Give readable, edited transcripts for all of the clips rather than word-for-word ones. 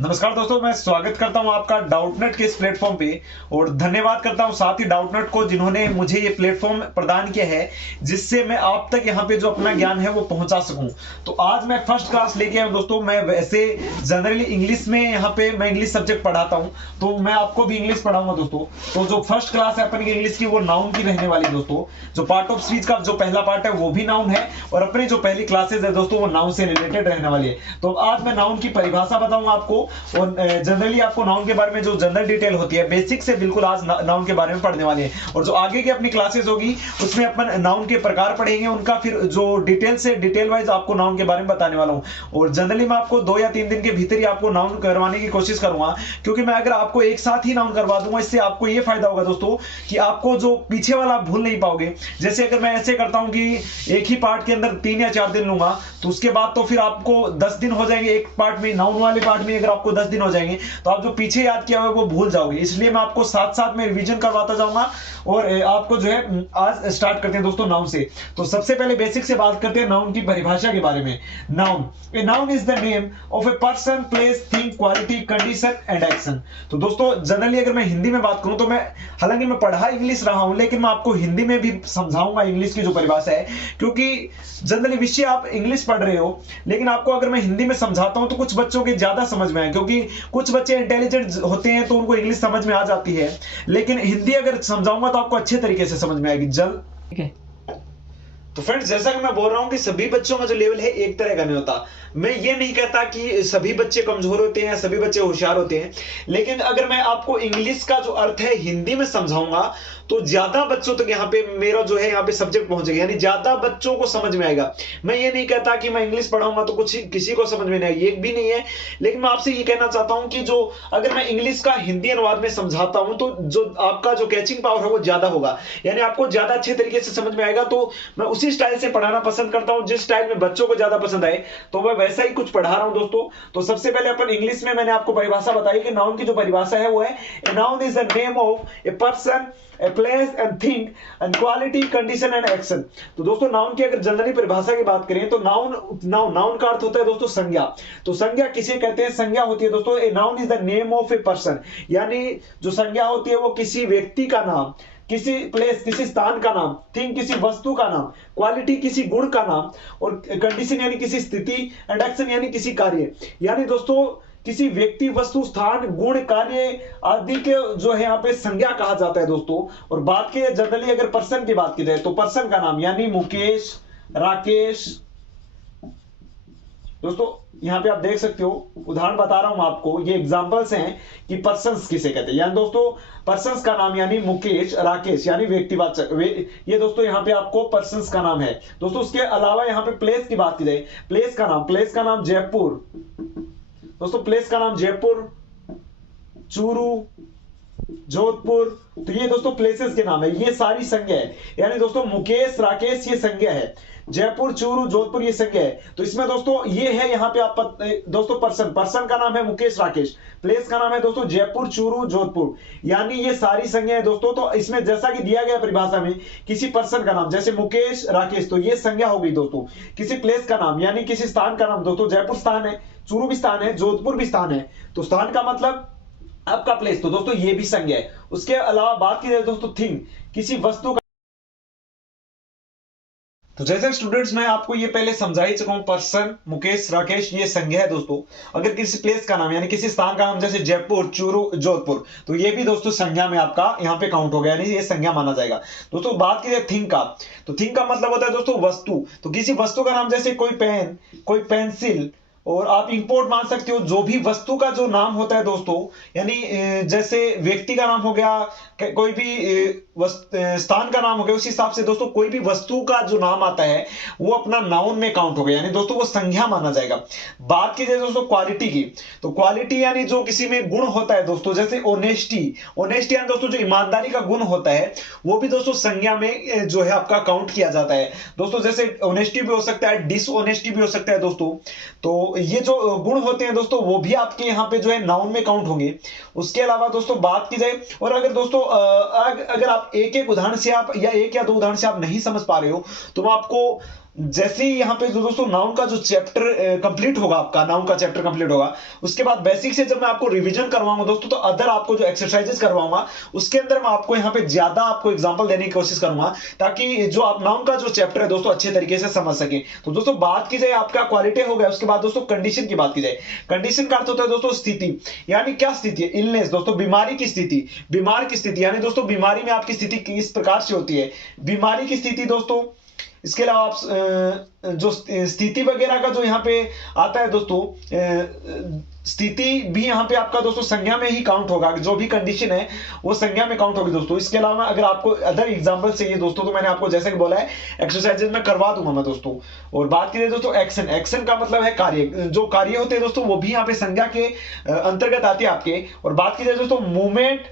नमस्कार दोस्तों, मैं स्वागत करता हूं आपका डाउटनेट के इस प्लेटफॉर्म पे और धन्यवाद करता हूं साथ ही डाउटनेट को जिन्होंने मुझे ये प्लेटफॉर्म प्रदान किया है जिससे मैं आप तक यहां पे जो अपना ज्ञान है वो पहुंचा सकूं। तो आज मैं फर्स्ट क्लास लेके आया हूं दोस्तों। मैं वैसे जनरली इंग्लिश में यहां पे मैं इंग्लिश सब्जेक्ट पढ़ाता हूं, तो मैं आपको भी इंग्लिश पढ़ाऊंगा दोस्तों। तो जो फर्स्ट क्लास है अपनी इंग्लिश की वो नाउन की रहने वाली दोस्तों। जो पार्ट ऑफ सीरीज का जो पहला पार्ट है वो भी नाउन है और अपनी जो पहली क्लासेज है दोस्तों वो नाउन से रिलेटेड रहने वाली है। तो आज मैं नाउन की परिभाषा बताऊंगा आपको और जनरली आपको नाउन के बारे में जो जनरल डिटेल होती है बेसिक से बिल्कुल आज नाउन के बारे में पढ़ने वाले हैं। और जो आगे की अपनी क्लासेस होगी उसमें अपन नाउन के प्रकार पढ़ेंगे, उनका फिर जो डिटेल से डिटेल वाइज आपको नाउन के बारे में बताने वाला हूं। और जनरली मैं आपको 2 या 3 दिन के भीतर ही आपको नाउन करवाने की कोशिश करूंगा, क्योंकि मैं अगर आपको एक साथ ही नाउन करवा दूंगा इससे आपको ये फायदा होगा दोस्तों कि आपको जो पीछे वाला आप भूल नहीं पाओगे। जैसे अगर मैं ऐसे करता हूं कि एक ही पार्ट के अंदर 3 या 4 दिन लूंगा तो उसके बाद तो फिर आपको 10 दिन हो जाएंगे एक पार्ट में, नाउन वाले पार्ट में अगर आपको 10 दिन हो जाएंगे तो आप जो पीछे याद किया हुआ वो भूल जाओगे। इसलिए मैं आपको साथ साथ में रिवीजन करवाता जाऊंगा और आपको जो है आज स्टार्ट करते हैं दोस्तों नाउन से। तो सबसे पहले बेसिक से बात करते हैं नाउन की परिभाषा के बारे में। Noun, a noun is the name of a person, place, thing, quality, condition and action. तो दोस्तों जनरली अगर मैं हिंदी में बात करूं तो मैं हालांकि मैं पढ़ा इंग्लिश रहा हूं लेकिन मैं आपको हिंदी में भी समझाऊंगा इंग्लिश की जो परिभाषा है, क्योंकि जनरली विषय आप इंग्लिश पढ़ रहे हो लेकिन आपको अगर मैं हिंदी में समझाता हूं तो कुछ बच्चों के ज्यादा समझ में आए, क्योंकि कुछ बच्चे इंटेलिजेंट होते हैं तो उनको इंग्लिश समझ में आ जाती है, लेकिन हिंदी अगर समझाऊंगा तो आपको अच्छे तरीके से समझ में आएगी। ठीक है। तो फ्रेंड्स जैसा कि मैं बोल रहा हूं कि सभी बच्चों का जो लेवल है एक तरह का नहीं होता। मैं ये नहीं कहता कि सभी बच्चे कमजोर होते हैं, सभी बच्चे होशियार होते हैं, लेकिन अगर मैं आपको इंग्लिश का जो अर्थ है हिंदी में समझाऊंगा तो ज्यादा बच्चों तक यहाँ पे मेरा जो है यहाँ पे सब्जेक्ट पहुंचेगा, यानी ज्यादा बच्चों को समझ में आएगा। मैं ये नहीं कहता कि मैं इंग्लिश पढ़ाऊंगा तो कुछ किसी को समझ में नहीं आएगी, ये भी नहीं है। लेकिन मैं आपसे ये कहना चाहता हूं कि जो अगर मैं इंग्लिश का हिंदी अनुवाद में समझाता हूं तो जो आपका जो कैचिंग पावर है वो ज्यादा होगा, यानी आपको ज्यादा अच्छे तरीके से समझ में आएगा। तो मैं उसी स्टाइल से पढ़ाना पसंद करता हूं जिस स्टाइल में बच्चों को ज्यादा पसंद आए, तो मैं वैसा ही कुछ पढ़ा रहा हूं दोस्तों। तो सबसे पहले अपन इंग्लिश में मैंने आपको परिभाषा बताई कि नाउन की जो परिभाषा है वो है a noun is the name of a person, a place and thing and quality, condition and action. तो दोस्तों नाउन की अगर जनरली परिभाषा की बात करें तो नाउन का अर्थ होता है दोस्तों संज्ञा। तो संज्ञा किसे कहते हैं? संज्ञा होती है दोस्तों a noun is the name of a person, यानी जो संज्ञा होती है वो किसी व्यक्ति का नाम, किसी प्लेस किसी स्थान का नाम, थिंग किसी वस्तु का नाम, क्वालिटी किसी गुण का नाम और कंडीशन यानी किसी स्थिति एंड एक्शन यानी किसी कार्य, यानी दोस्तों किसी व्यक्ति वस्तु स्थान गुण कार्य आदि के जो है यहाँ पे संज्ञा कहा जाता है दोस्तों। और बात की जनरली अगर पर्सन की बात की जाए तो पर्सन का नाम यानी मुकेश, राकेश। दोस्तों यहाँ पे आप देख सकते हो, उदाहरण बता रहा हूं आपको, ये एग्जांपल्स हैं कि पर्सन्स किसे कहते हैं। यानी दोस्तों पर्सन्स का नाम यानी मुकेश, राकेश यानी व्यक्तिवाचक, ये दोस्तों यहाँ पे आपको पर्सन्स का नाम है दोस्तों। उसके अलावा यहाँ पे प्लेस की बात की जाए, प्लेस का नाम जयपुर दोस्तों, प्लेस का नाम जयपुर, चूरू, जोधपुर। तो ये दोस्तों प्लेसेस के नाम है, ये सारी संज्ञा है। यानी दोस्तों मुकेश, राकेश ये संज्ञा है, जयपुर, चूरू, जोधपुर ये संज्ञा है। तो इसमें दोस्तों ये है यहाँ पे आप दोस्तों पर्सन का नाम है मुकेश, राकेश, प्लेस का नाम है दोस्तों जयपुर, चूरू, जोधपुर, यानी ये सारी संज्ञा है दोस्तों। तो इसमें जैसा कि दिया गया परिभाषा में किसी पर्सन का नाम जैसे मुकेश, राकेश, तो ये संज्ञा हो गई दोस्तों। किसी प्लेस का नाम यानी किसी स्थान का नाम, दोस्तों जयपुर स्थान है, चूरू भी स्थान है, जोधपुर भी स्थान है, तो स्थान का मतलब आपका प्लेस, तो दोस्तों ये भी संज्ञा है। उसके अलावा बात की जाए दोस्तों थिंग किसी वस्तु का, तो जैसे स्टूडेंट्स मैं आपको ये पहले समझा ही चुका हूं, पर्सन, मुकेश, राकेश ये संज्ञा है दोस्तों। अगर किसी प्लेस का नाम यानी किसी स्थान का नाम जैसे जयपुर, चूरू, जोधपुर, तो ये भी दोस्तों संज्ञा में आपका यहाँ पे काउंट हो गया, यानी ये संज्ञा माना जाएगा दोस्तों। बात की जाए थिंग का, तो थिंग का मतलब होता है दोस्तों वस्तु। तो किसी वस्तु का नाम जैसे कोई पेन, कोई पेंसिल, और आप इंपोर्ट मान सकते हो जो भी वस्तु का जो नाम होता है दोस्तों, यानी जैसे व्यक्ति का नाम हो गया, कोई भी स्थान का नाम हो गया, उस हिसाब से दोस्तों कोई भी वस्तु का जो नाम आता है वो अपना नाउन में काउंट हो गया, यानी दोस्तों वो संज्ञा माना जाएगा। बात की जाए दोस्तों क्वालिटी की, तो क्वालिटी यानी जो किसी में गुण होता है दोस्तों, जैसे ऑनेस्टी यानी दोस्तों जो ईमानदारी का गुण होता है वो भी दोस्तों संज्ञा में जो है आपका काउंट किया जाता है दोस्तों। जैसे ऑनेस्टी भी हो सकता है, डिसऑनेस्टी भी हो सकता है दोस्तों। तो ये जो गुण होते हैं दोस्तों वो भी आपके यहाँ पे जो है नाउन में काउंट होंगे। उसके अलावा दोस्तों बात की जाए, और अगर दोस्तों अगर आप एक एक उदाहरण से आप या एक या दो उदाहरण से आप नहीं समझ पा रहे हो तो मैं आपको जैसे ही यहाँ पे जो दोस्तों नाउन का जो चैप्टर कंप्लीट होगा, आपका नाउन का चैप्टर कंप्लीट होगा, उसके बाद बेसिक से जब मैं आपको रिवीजन करवाऊंगा दोस्तों, तो अदर आपको जो एक्सरसाइजेस करवाऊंगा उसके अंदर मैं आपको यहाँ पे ज्यादा आपको एग्जांपल देने की कोशिश करूंगा, ताकि जो आप नाउन का जो चैप्टर है दोस्तों अच्छे तरीके से समझ सके। तो दोस्तों बात की जाए आपका क्वालिटी हो गया, उसके बाद दोस्तों कंडीशन की बात की जाए। कंडीशन का अर्थ होता है दोस्तों स्थिति, यानी क्या स्थिति है, इलनेस दोस्तों, बीमारी की स्थिति, बीमार की स्थिति, यानी दोस्तों बीमारी में आपकी स्थिति किस प्रकार से होती है, बीमारी की स्थिति दोस्तों। इसके अलावा आप जो स्थिति वगैरह का जो यहाँ पे आता है दोस्तों, स्थिति भी यहाँ पे आपका दोस्तों संज्ञा में ही काउंट होगा, जो भी कंडीशन है वो संज्ञा में काउंट होगी दोस्तों। इसके अलावा अगर आपको अदर एग्जांपल चाहिए दोस्तों, तो मैंने आपको जैसे कि बोला है एक्सरसाइजेज में करवा दूंगा मैं दोस्तों। और बात करें दोस्तों एक्शन, एक्शन का मतलब है कार्य, जो कार्य होते हैं दोस्तों वो भी यहाँ पे संज्ञा के अंतर्गत आती है आपके। और बात की जाए दोस्तों मूवमेंट,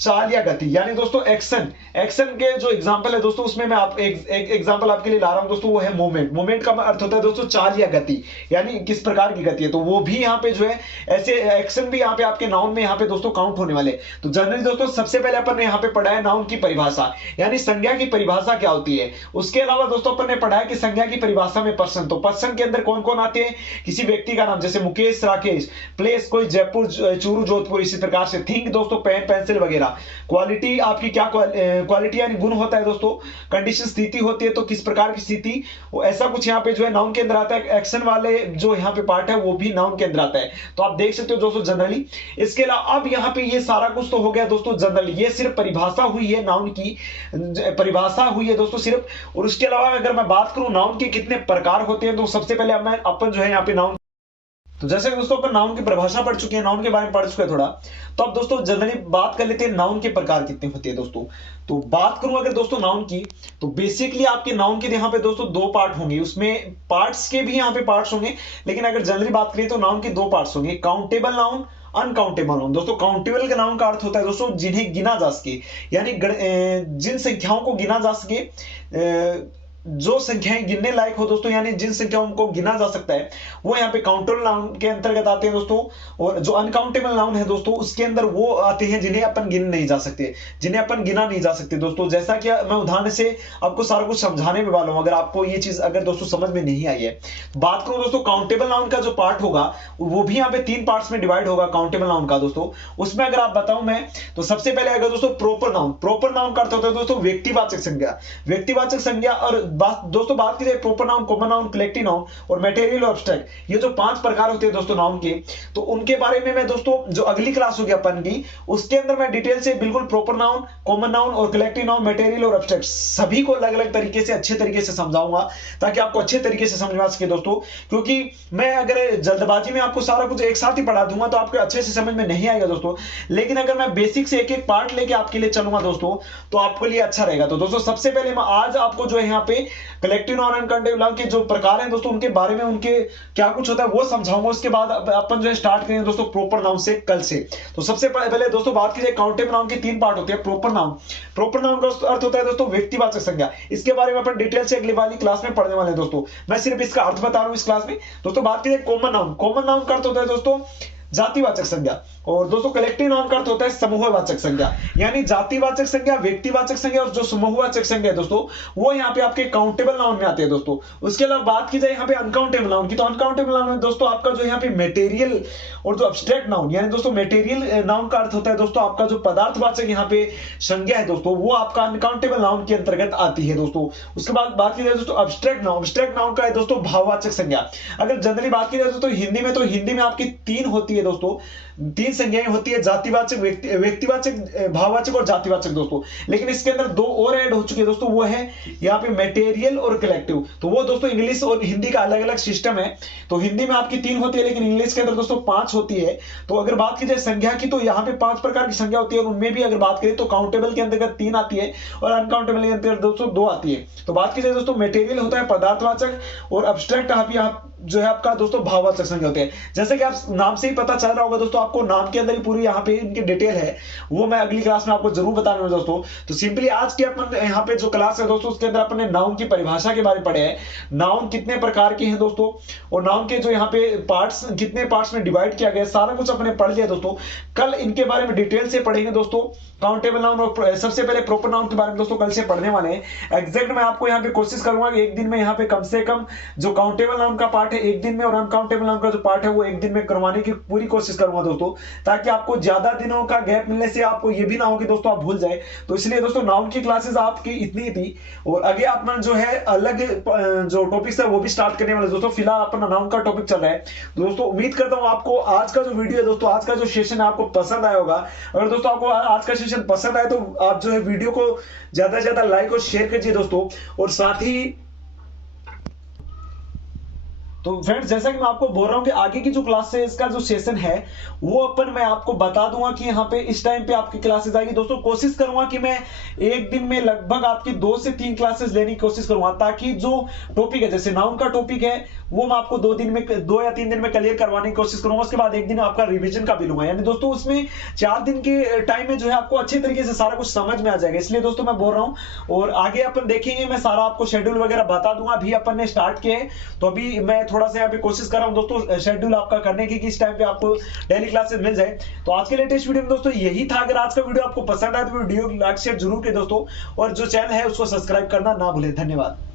चाल या गति, यानी दोस्तों एक्शन, एक्शन के जो एग्जांपल है दोस्तों, उसमें मैं आप एक एग्जांपल आपके लिए ला रहा हूं दोस्तों, वो है मूवमेंट। मूवमेंट का अर्थ होता है दोस्तों चाल या गति, यानी किस प्रकार की गति है, तो वो भी यहाँ पे जो है ऐसे एक्शन भी यहाँ पे आपके नाउन में यहाँ पे दोस्तों काउंट होने वाले। तो जनरली दोस्तों सबसे पहले अपन ने यहाँ पे पढ़ा है नाउन की परिभाषा, यानी संज्ञा की परिभाषा क्या होती है। उसके अलावा दोस्तों अपन ने पढ़ा है कि संज्ञा की परिभाषा में पर्सन, तो पर्सन के अंदर कौन कौन आते हैं, किसी व्यक्ति का नाम, जैसे मुकेश राकेश, प्लेस कोई जयपुर चूरू जोधपुर, इसी प्रकार से थिंक दोस्तों पेन पेंसिल वगैरह। क्वालिटी आपकी क्या क्वालिटी यानी गुण होता है दोस्तों। कंडीशन स्थिति होती है, तो किस प्रकार की स्थिति, वो ऐसा कुछ यहाँ पे जो है नाउन के अंदर आता है। एक्शन वाले जो यहाँ पे पार्ट है वो भी नाउन के अंदर आता है, तो आप देख सकते हो दोस्तों जनरली। इसके अलावा अब यहाँ पे ये सारा कुछ तो हो गया दोस्तों जनरली, ये सिर्फ परिभाषा हुई है, नाउन की परिभाषा हुई है दोस्तों सिर्फ। और उसके अलावा अगर मैं बात करूं नाउन के कितने प्रकार होते हैं, तो सबसे पहले अपन जो है यहाँ पे नाउन, तो जैसे दोस्तों अपन नाउन की परिभाषा पढ़ चुके हैं, नाउन के बारे में पढ़ चुके हैं थोड़ा, तो अब दोस्तों जनरली बात कर लेते हैं नाउन के प्रकार कितने होते हैं दोस्तों। तो बात करूं अगर दोस्तों नाउन की, तो बेसिकली आपके नाउन के यहाँ पे दोस्तों दो पार्ट होंगे, उसमें पार्ट्स के भी यहाँ पे पार्ट्स होंगे, लेकिन अगर जनरली बात करें तो नाउन के दो पार्ट्स होंगे, काउंटेबल नाउन, अनकाउंटेबल नाउन। दोस्तों काउंटेबल का नाउन का अर्थ होता है दोस्तों जिन्हें गिना जा सके, यानी जिन संख्याओं को गिना जा सके, जो संख्याएं गिनने लायक हो दोस्तों, यानी जिन संख्याओं को गिना जा सकता है, वो यहाँ पे काउंटेबल नाउन के अंतर्गत आते हैं दोस्तों। और जो अनकाउंटेबल नाउन है दोस्तों, उसके अंदर वो आते हैं जिन्हें अपन गिन नहीं जा सकते, जिन्हें अपन गिना नहीं जा सकते दोस्तों। जैसा कि मैं उदाहरण से आपको सारा कुछ समझाने में वाला हूं, अगर आपको ये चीज अगर दोस्तों समझ में नहीं आई है। बात करूं दोस्तों काउंटेबल नाउन का जो पार्ट होगा, वो भी यहाँ पे तीन पार्ट्स में डिवाइड होगा काउंटेबल नाउन का दोस्तों। उसमें अगर आप बताऊं मैं, तो सबसे पहले अगर दोस्तों प्रॉपर नाउन, प्रॉपर नाउन का अर्थ होता है दोस्तों व्यक्तिवाचक संज्ञा, व्यक्तिवाचक संज्ञा। और दोस्तों बात की जाए proper noun, common noun, collective noun और मटेरियल और एब्स्ट्रैक्ट, ये जो पांच प्रकार होते हैं दोस्तों नाउन के, तो उनके बारे में मैं दोस्तों जो अगली क्लास होगी अपन की, उसके अंदर मैं डिटेल से बिल्कुल प्रॉपर नाउन, कॉमन नाउन और कलेक्टिव नाउन, मटेरियल और एब्स्ट्रैक्ट सभी को अलग अलग तरीके से अच्छे तरीके से समझाऊंगा, ताकि आपको अच्छे तरीके से समझ में आ सके दोस्तों। क्योंकि मैं अगर जल्दबाजी में आपको सारा कुछ एक साथ ही पढ़ा दूंगा तो आपको अच्छे से समझ में नहीं आएगा दोस्तों, लेकिन अगर मैं बेसिक से एक एक पार्ट लेके आपके लिए चलूंगा दोस्तों, तो आपके लिए अच्छा रहेगा। तो दोस्तों सबसे पहले मैं आज आपको जो है यहाँ पे collective noun and countable noun के जो प्रकार हैं दोस्तों, उनके बारे में, उनके क्या कुछ होता है वो समझाऊंगा। उसके बाद अपन जो है स्टार्ट करेंगे दोस्तों प्रॉपर नाउन से कल से। तो सबसे पहले दोस्तों बात कीजिए काउंटेबल नाउन के तीन पार्ट होते हैं। प्रॉपर नाउन, प्रॉपर नाउन का अर्थ होता है दोस्तों व्यक्तिवाचक संज्ञा, इसके बारे में अपन डिटेल से अगली वाली क्लास में पढ़ने वाले हैं दोस्तों, मैं सिर्फ इसका अर्थ बता रहा हूं इस क्लास में दोस्तों। बात कीजिए कॉमन नाउन, कॉमन नाउन का अर्थ होता है दोस्तों जातिवाचक संज्ञा। और दोस्तों कलेक्टिव नाउन का अर्थ होता है समूहवाचक संज्ञा, यानी जातिवाचक संज्ञा, व्यक्तिवाचक संज्ञा और जो समूहवाचक संज्ञा है दोस्तों, वो यहाँ पे आपके काउंटेबल नाउन में आते हैं दोस्तों। उसके अलावा बात की जाए यहाँ पे अनकाउंटेबल नाउन की, तो अनकाउंटेबल नाउन में दोस्तों आपका जो यहाँ पे मटेरियल और जो एब्स्ट्रैक्ट नाउन, यानी दोस्तों मटेरियल नाउन का अर्थ होता है दोस्तों आपका जो पदार्थवाचक यहाँ पे संज्ञा है दोस्तों, वो आपका अनकाउंटेबल नाउन के अंतर्गत आती है दोस्तों। उसके बाद बात की जाए दोस्तों एब्स्ट्रैक्ट नाउन, एब्स्ट्रैक्ट नाउन का है दोस्तों भाववाचक संज्ञा। अगर जनरली बात की जाए दोस्तों हिंदी में, तो हिंदी में आपकी तीन होती है दोस्तों, तीन संज्ञाएं होती है, जातिवाचक, व्यक्तिवाचक, भाववाचक और जातिवाचक दोस्तों। लेकिन इसके अंदर दो और ऐड हो चुके हैं दोस्तों, वो है यहाँ पे मटेरियल और कलेक्टिव। तो वो दोस्तों इंग्लिश और हिंदी का अलग अलग सिस्टम है, तो हिंदी में आपकी तीन होती है, लेकिन इंग्लिश के अंदर दोस्तों पांच होती है। तो अगर बात की जाए संज्ञा की, तो यहाँ पे पांच प्रकार की संज्ञा होती है, और उनमें भी अगर बात करें तो काउंटेबल के अंतर्गत तीन आती है और अनकाउंटेबल के अंतर्गत दोस्तों दो आती है। तो बात की जाए दोस्तों मटेरियल होता है पदार्थवाचक, और एब्स्ट्रैक्ट यहाँ जो है आपका दोस्तों भाववाचक संज्ञा होते हैं। जैसे कि आप नाम से ही पता चल रहा होगा दोस्तों, आपको नाम के अंदर ही पूरी यहाँ पे इनकी डिटेल है, वो मैं अगली क्लास में आपको जरूर बताने वाला दोस्तों। तो सिंपली आज की अपन यहाँ पे जो क्लास है दोस्तों, उसके अंदर अपने नाउन की परिभाषा के बारे में पढ़े हैं, नाउन कितने प्रकार के हैं दोस्तों, और नाउन के जो यहाँ पे पार्ट्स कितने पार्ट्स में डिवाइड किया गया, सारा कुछ अपने पढ़ लिया दोस्तों। कल इनके बारे में डिटेल से पढ़ेंगे दोस्तों, काउंटेबल नाउन और सबसे पहले प्रॉपर नाउन के बारे में दोस्तों कल से पढ़ने वाले हैं। एग्जैक्ट मैं आपको यहाँ पे कोशिश करूंगा कि एक दिन में यहाँ पे कम से कम जो काउंटेबल नाउन का पार्ट है एक दिन में, और अनकाउंटेबल नाउन का जो पार्ट है वो एक दिन में करवाने की पूरी कोशिश करूंगा दोस्तों, ताकि आपको ज्यादा दिनों का गैप मिलने से आपको ये भी ना हो कि दोस्तों आप भूल जाए। तो इसलिए दोस्तों नाउन की क्लासेस आपकी इतनी ही थी, और आगे अपन जो है अलग जो टॉपिक्स है वो भी स्टार्ट करने वाले दोस्तों। फिलहाल अपना नाउन का टॉपिक चल रहा है दोस्तों। उम्मीद करता हूं आपको आज का जो वीडियो है दोस्तों, आज का जो सेशन है आपको पसंद आया होगा। अगर दोस्तों आपको आज का सेशन पसंद आए तो आप जो है वीडियो को ज्यादा से ज्यादा लाइक और शेयर कीजिए दोस्तों। और साथ ही तो फ्रेंड्स, जैसा कि मैं आपको बोल रहा हूं कि आगे की जो क्लासेस का जो सेशन है वो अपन मैं आपको बता दूंगा कि यहाँ पे इस टाइम पे आपकी क्लासेस आएगी दोस्तों। कोशिश करूंगा कि मैं एक दिन में लगभग आपकी 2 से 3 क्लासेस लेने की कोशिश करूंगा, ताकि जो टॉपिक है, जैसे नाउन का टॉपिक है, वो मैं आपको 2 या 3 दिन में क्लियर करवाने की कोशिश करूंगा। उसके बाद एक दिन आपका रिविजन का भी लूंगा, यानी दोस्तों उसमें 4 दिन के टाइम में जो है आपको अच्छे तरीके से सारा कुछ समझ में आ जाएगा। इसलिए दोस्तों मैं बोल रहा हूं, और आगे अपन देखेंगे, मैं सारा आपको शेड्यूल वगैरह बता दूंगा। अभी अपन ने स्टार्ट किया है, तो अभी मैं थोड़ा सा यहाँ पे कोशिश कर रहा हूं दोस्तों शेड्यूल आपका करने की, किस टाइम पे आपको डेली क्लासेस मिल जाए। तो आज के लेटेस्ट वीडियो में दोस्तों यही था। अगर आज का वीडियो आपको पसंद आए तो वीडियो लाइक शेयर जरूर करें दोस्तों, और जो चैनल है उसको सब्सक्राइब करना ना भूलें। धन्यवाद।